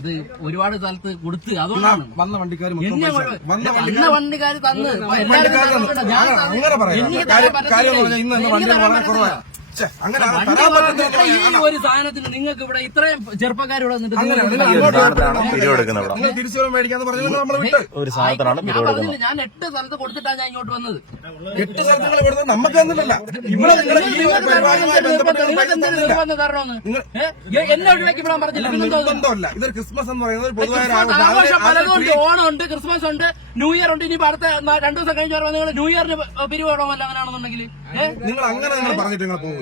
ഇത് ഒരുപാട് സ്ഥലത്ത് കൊടുത്ത് അതുകൊണ്ടാണ് വന്ന വണ്ടിക്കാർ വന്ന വണ്ടിക്കാർ തന്ന് ഇന്ന് വളരെ കുറവാണ് ഒരു സാധനത്തിന് നിങ്ങൾക്ക് ഇവിടെ ഇത്രയും ചെറുപ്പക്കാരോടൊന്നിട്ട് പറഞ്ഞു ഞാൻ എട്ട് സ്ഥലത്ത് കൊടുത്തിട്ടാണ് ഞാൻ ഇങ്ങോട്ട് വന്നത് എന്നെ ഒഴിവാക്കി ഇവിടെ പറഞ്ഞില്ല ക്രിസ്മസ് എന്ന് പറയുന്നത് ഓണം ഉണ്ട് ക്രിസ്മസ് ഉണ്ട് ന്യൂ ഇയർ ഉണ്ട് ഇനി അടുത്ത രണ്ടു ദിവസം കഴിഞ്ഞാൽ പറഞ്ഞാൽ ന്യൂ ഇയറിന് പിരിവോടോ അല്ല അങ്ങനെയാണെന്നുണ്ടെങ്കിൽ നിങ്ങൾ അങ്ങനെ പറഞ്ഞിട്ട് പോകും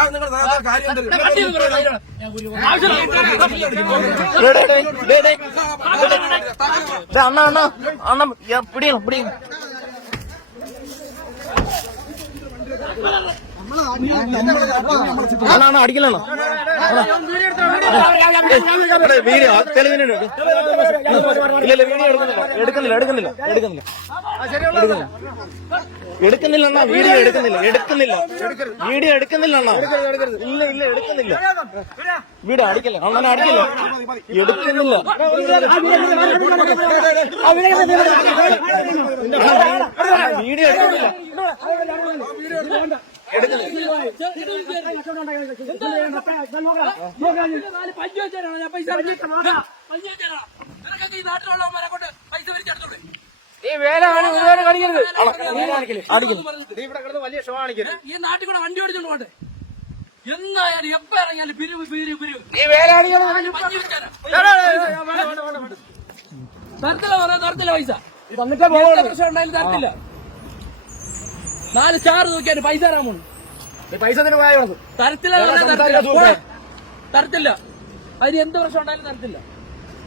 அண்ணா அண்ணா அண்ணா பிடி பிடி அடிக்கலாம் வீடு தெளிவு എടുക്കുന്നില്ല എന്നാ വീഡിയോ എടുക്കുന്നില്ല എടുക്കുന്നില്ല വീഡിയോ എടുക്കുന്നില്ല എന്നാ ഇല്ല ഇല്ല എടുക്കുന്നില്ല വീഡിയോ അടിക്കില്ല അങ്ങനെ അടിക്കില്ല എടുക്കുന്നില്ല വീഡിയോ എടുക്കുന്നില്ല എടുക്കുന്നില്ല നീ വേല കാണിക്കരുത് നീ വേല തരത്തില്ല തരത്തില്ല പൈസ തരത്തില്ല നാല് സ്റ്റാർ നോക്കിയാണ് പൈസ തരാൻ പൈസ തരത്തില്ല തരത്തില്ല അതിന് എന്ത് പ്രശ്നം ഉണ്ടായാലും തരത്തില്ല